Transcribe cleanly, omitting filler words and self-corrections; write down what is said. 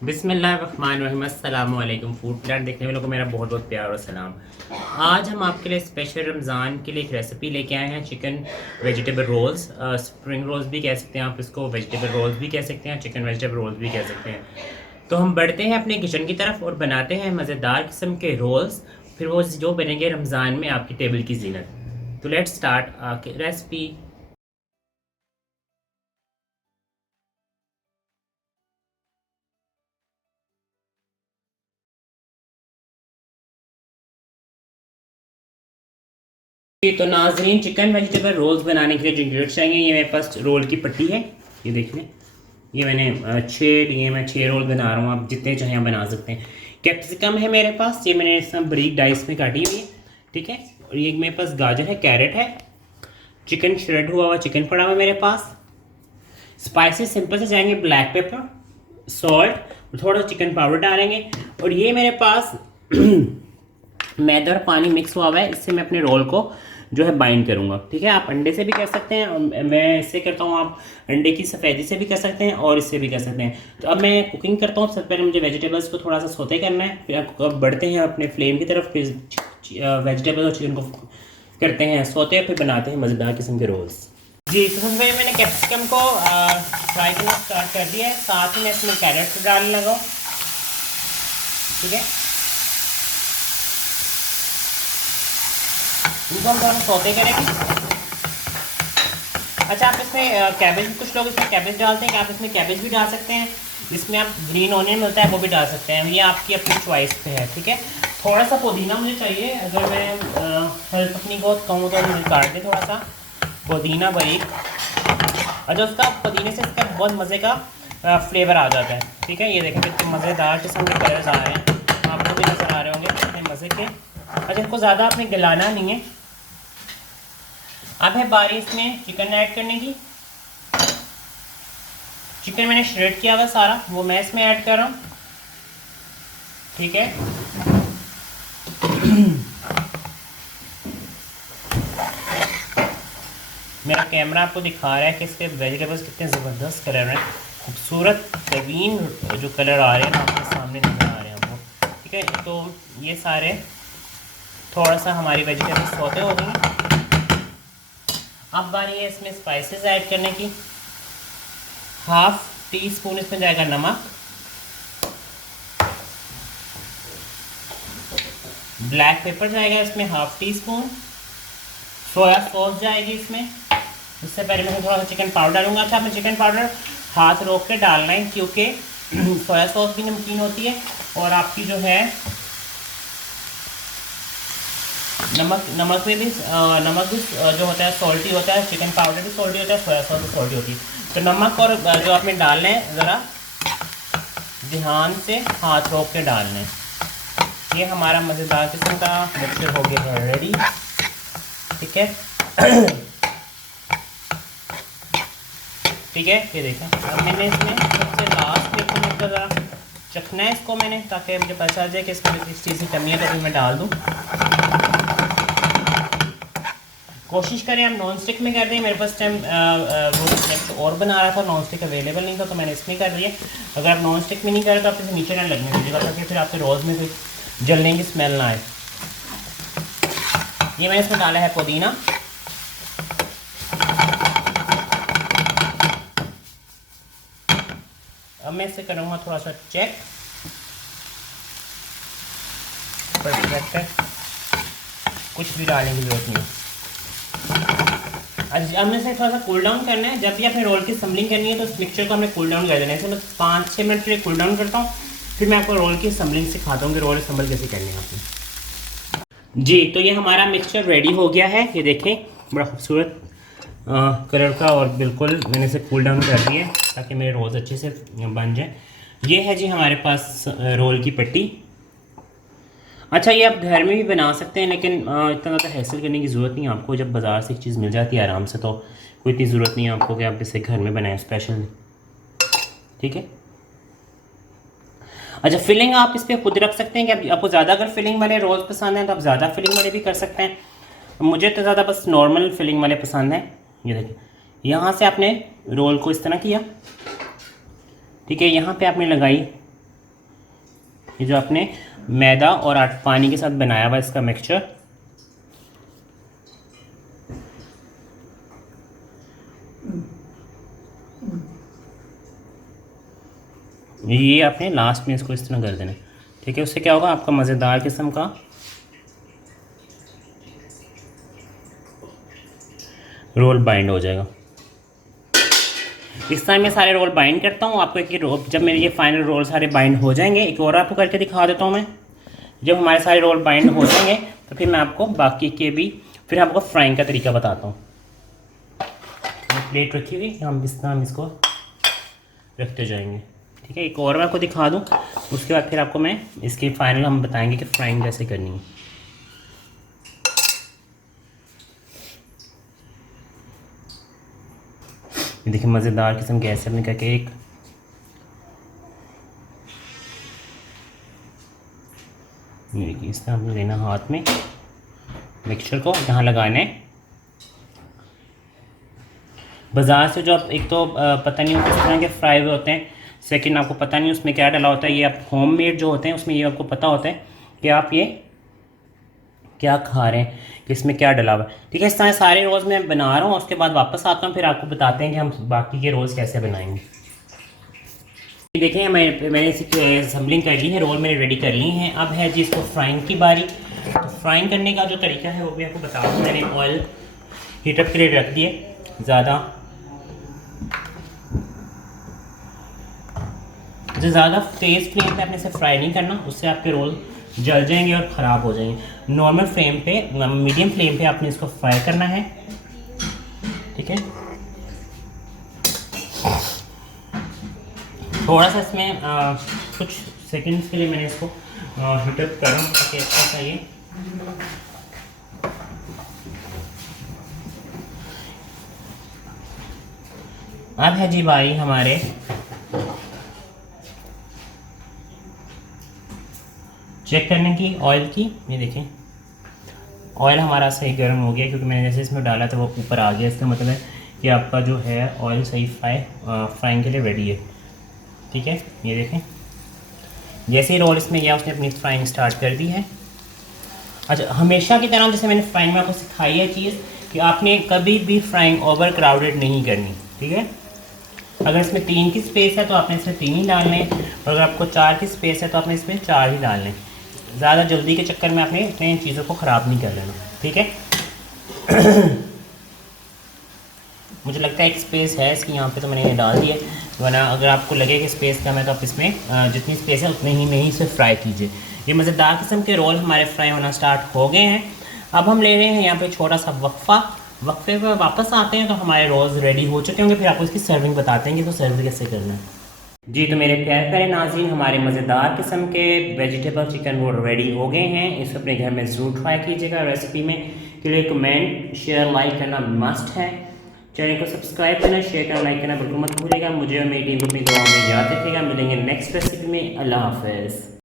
बिस्मिल्लाहिर्रहमानिर्रहीम। अस्सलामु अलैकुम। फूड प्लान देखने वालों को मेरा बहुत बहुत प्यार और सलाम। आज हम आपके लिए स्पेशल रमज़ान के लिए एक रेसिपी लेके आए हैं, chicken vegetable rolls. Spring rolls भी कह सकते हैं आप इसको, वेजिटेबल रोल्स भी कह सकते हैं, चिकन वेजिटेबल रोल्स भी कह सकते हैं। तो हम बढ़ते हैं अपने किचन की तरफ और बनाते हैं मज़ेदार किस्म के रोल्स। फिर वो जो बनेंगे रमज़ान में आपकी टेबल की जीनत। तो लेट्स स्टार्ट आपकी रेसिपी। तो नाजरीन, चिकन वेजिटेबल रोल्स बनाने के लिए जो इंग्रेडिएंट्स चाहिए, ये मेरे पास रोल की पट्टी है, ये देख लें। ये मैंने मैं 6 रोल बना रहा हूँ, आप जितने चाहें बना सकते हैं। कैप्सिकम है मेरे पास, ये मैंने सब बारीक डाइस में काटी हुई है, ठीक है। और ये मेरे पास गाजर है, कैरेट है, चिकन श्रेड हुआ हुआ चिकन पड़ा हुआ है मेरे पास। स्पाइसेस सिंपल से जाएंगे, ब्लैक पेपर, सॉल्ट, थोड़ा सा चिकन पाउडर डालेंगे। और ये मेरे पास मैदा और पानी मिक्स हुआ हुआ है, इससे मैं अपने रोल को जो है बाइंड करूँगा, ठीक है। आप अंडे से भी कर सकते हैं, मैं इससे करता हूँ। आप अंडे की सफ़ेदी से भी कर सकते हैं और इससे भी कर सकते हैं। तो अब मैं कुकिंग करता हूँ। सबसे पहले मुझे वेजिटेबल्स को थोड़ा सा सोते करना है, फिर अब बढ़ते हैं अपने फ्लेम की तरफ। फिर वेजिटेबल और चिकन को करते हैं सोते, फिर बनाते हैं मज़ेदार किस्म के रोल्स। जी, तो सबसे पहले मैंने कैप्सिकम को फ्राई करना स्टार्ट कर दिया है, साथ ही मैं इसमें कैरेट डालने लगा, ठीक है। इनको हम दोनों सौते करेंगे। अच्छा, आप इसमें कैबेज, कुछ लोग इसमें कैबेज डालते हैं, कि आप इसमें कैबेज भी डाल सकते हैं। इसमें आप ग्रीन ऑनियन मिलता है वो भी डाल सकते हैं, ये आपकी अपनी चॉइस पे है, ठीक है। थोड़ा सा पुदीना मुझे चाहिए, अगर मैं हेल्प अपनी को कहूँ तो मुझे काट दे थोड़ा सा पुदीना बारीक। अच्छा, उसका पुदीने से इसका बहुत मज़े का फ्लेवर आ जाता है, ठीक है। ये देखें कितने मज़ेदार किस्म के कलर्स आ रहे हैं, आपको भी नज़र आ रहे होंगे कितने मज़े के। अच्छा, इसको ज़्यादा आपने गलाना नहीं है। अब है बारी इसमें चिकन ऐड करने की। चिकन मैंने श्रेड किया हुआ सारा, वो मैं इसमें ऐड कर रहा हूँ, ठीक है। मेरा कैमरा आपको दिखा रहा है कि इसके वेजिटेबल्स कितने ज़बरदस्त कलर हैं, खूबसूरत तवीन जो कलर आ रहे हैं आपके सामने नज़र आ रहे हैं आपको, ठीक है। तो ये सारे थोड़ा सा हमारी वेजिटेबल्स सौते हो गई। अब बारी है इसमें स्पाइसेस ऐड करने की। हाफ टी स्पून इसमें जाएगा नमक, ब्लैक पेपर जाएगा इसमें half tea spoon, soya sauce जाएगी इसमें। इससे पहले मैं थोड़ा सा चिकन पाउडर डालूंगा। अच्छा, मैं चिकन पाउडर हाथ रोक के डालना है, क्योंकि सोया सॉस भी नमकीन होती है और आपकी जो है नमक में भी जो होता है सॉल्टी होता है, चिकन पाउडर भी सॉल्टी होता है, सोया सॉस भी सॉल्टी होती है। तो नमक और जो आपने डालना है ज़रा ध्यान से हाथ रोक के डालना है। ये हमारा मज़ेदार किस्म का मिक्सचर हो गया है रेडी, ठीक है। ठीक है, ये देखें। अब मैंने इसमें सबसे लास्ट में इसको मिक्सर ज़रा चखना है इसको मैंने, ताकि मुझे पता चल जाए कि इसमें किस चीज़ की कमी है, तो फिर मैं डाल दूँ। कोशिश करें आप नॉन स्टिक में कर दें। मेरे पास टाइम वो नेक्स्ट और बना रहा था, नॉन स्टिक अवेलेबल नहीं था, तो मैंने इसमें कर दिया। अगर आप नॉन स्टिक में नहीं करें तो आप इसे नीचे ना लगने दीजिएगा, ताकि फिर आपके रोज़ में कोई जलने की स्मेल ना आए। ये मैंने इसमें डाला है पुदीना, अब मैं इसे करूँगा थोड़ा सा चेक। परफेक्ट है, कुछ भी डालने की जरूरत नहीं। अच्छा, अब इसे थोड़ा सा कूल डाउन करना है। जब भी आपने रोल की असम्बलिंग करनी है तो इस मिक्सचर को हमने कूल डाउन कर देना है। इसे मैं 5-6 मिनट के लिए कूल डाउन करता हूँ, फिर मैं आपको रोल की असम्बलिंग सिखाता हूँ कि रोल असम्बल कैसे करनी है आपने। जी, तो ये हमारा मिक्सचर रेडी हो गया है, ये देखें बड़ा खूबसूरत कलर का, और बिल्कुल मैंने इसे कूल डाउन कर दिया है ताकि मेरे रोल्स अच्छे से बन जाए। ये है जी हमारे पास रोल की पट्टी। अच्छा, ये आप घर में भी बना सकते हैं, लेकिन इतना ज़्यादा हैसल करने की ज़रूरत नहीं है आपको। जब बाज़ार से एक चीज़ मिल जाती है आराम से, तो कोई इतनी ज़रूरत नहीं है आपको कि आप इसे घर में बनाएं स्पेशल, ठीक है। अच्छा, फिलिंग आप इस पर खुद रख सकते हैं कि आपको ज़्यादा अगर फिलिंग वाले रोल्स पसंद हैं तो आप ज़्यादा फिलिंग वाले भी कर सकते हैं। मुझे तो ज़्यादा बस नॉर्मल फिलिंग वाले पसंद हैं। ये देखिए, यहाँ से आपने रोल को इस तरह किया, ठीक है। यहाँ पे आपने लगाई ये जो आपने मैदा और पानी के साथ बनाया हुआ इसका मिक्सचर, ये आपने लास्ट में इसको इस तरह कर देना, ठीक है। उससे क्या होगा, आपका मज़ेदार किस्म का रोल बाइंड हो जाएगा। इस टाइम मैं सारे रोल बाइंड करता हूँ आपको। एक रोल, जब मेरे ये फाइनल रोल सारे बाइंड हो जाएंगे, एक और आपको करके दिखा देता हूँ मैं। जब हमारे सारे रोल बाइंड हो जाएंगे तो फिर मैं आपको बाकी के भी फिर आपको फ्राइंग का तरीका बताता हूँ। प्लेट रखी हुई, हम इस तरह हम इसको रखते जाएंगे, ठीक है। एक और मैं आपको दिखा दूँ, उसके बाद फिर आपको मैं इसकी फाइनल हम बताएंगे कि फ्राइंग कैसे करनी है। ये देखिए मज़ेदार किस्म के ऐसे का केक। ये देखिए इस तरह हमने लेना हाथ में मिक्सचर को, यहाँ लगाना है। बाज़ार से जो आप एक तो पता नहीं किस तरह के फ्राई हुए होते हैं, सेकंड आपको पता नहीं उसमें क्या डला होता है। ये आप होममेड जो होते हैं उसमें ये आपको पता होता है कि आप ये क्या खा रहे हैं, कि इसमें क्या डला हुआ है, ठीक है। इस तरह सारे रोज़ मैं बना रहा हूँ, उसके बाद वापस आता हूँ, फिर आपको बताते हैं कि हम बाकी के रोज़ कैसे बनाएंगे। देखें मैंने इसी असम्बलिंग कर ली है, रोल मैंने रेडी कर ली हैं। अब है जी इसको फ्राइंग की बारी। तो फ्राइंग करने का जो तरीका है वो भी आपको बता दूँ। मैंने ऑयल हीटअप के लिए रख दिए ज़्यादा तेज़ फ्लेम पे आपने इसे फ्राई नहीं करना, उससे आपके रोल जल जाएंगे और ख़राब हो जाएंगे। नॉर्मल फ्लेम पे, मीडियम फ्लेम पे आपने इसको फ्राई करना है, ठीक है। थोड़ा सा इसमें कुछ सेकंड्स के लिए मैंने इसको हीटअप करा ताकि अच्छा सा ये अब है जी भाई हमारे चेक करने की ऑयल की। ये देखें ऑयल हमारा सही गर्म हो गया, क्योंकि मैंने जैसे इसमें डाला था वो ऊपर आ गया। इसका मतलब है कि आपका जो है ऑयल सही फ्राइंग के लिए रेडी है, ठीक है। ये देखें जैसे ही रोल इसमें गया उसने अपनी फ्राइंग स्टार्ट कर दी है। अच्छा, हमेशा की तरह जैसे मैंने फ्राइंग में आपको सिखाई है चीज़ कि आपने कभी भी फ्राइंग ओवर क्राउडेड नहीं करनी, ठीक है। अगर इसमें 3 की स्पेस है तो आपने इसमें 3 ही डालने हैं, और अगर आपको 4 की स्पेस है तो आपने इसमें 4 ही डालने हैं। ज़्यादा जल्दी के चक्कर में आपने अपने इन चीज़ों को ख़राब नहीं कर लेना, ठीक है। मुझे लगता है एक स्पेस है इसकी यहाँ पे, तो मैंने ये डाल दिया। वरना अगर आपको लगे कि स्पेस कम है तो आप इसमें जितनी स्पेस है उतने ही में ही इसे फ्राई कीजिए। ये मज़ेदार किस्म के रोल हमारे फ्राई होना स्टार्ट हो गए हैं। अब हम ले रहे हैं यहाँ पे छोटा सा वक्फे पर वापस आते हैं तो हमारे रोल्स रेडी हो चुके होंगे। फिर आपको इसकी सर्विंग बताते हैं कि तो सर्व कैसे करना है। जी तो मेरे प्यारे प्यारे नाज़रीन, हमारे मज़ेदार किस्म के वेजिटेबल चिकन रोल रेडी हो गए हैं। इसे अपने घर में ज़रूर ट्राई कीजिएगा। रेसिपी में के लिए कमेंट शेयर लाइक करना मस्ट है। चैनल को सब्सक्राइब करना, शेयर करना, लाइक करना बिल्कुल मत भूलिएगा। मुझे और मेरी टीम को अपनी दुआओं में याद रखिएगा। मिलेंगे नेक्स्ट रेसिपी में। अल्लाह हाफ़िज़।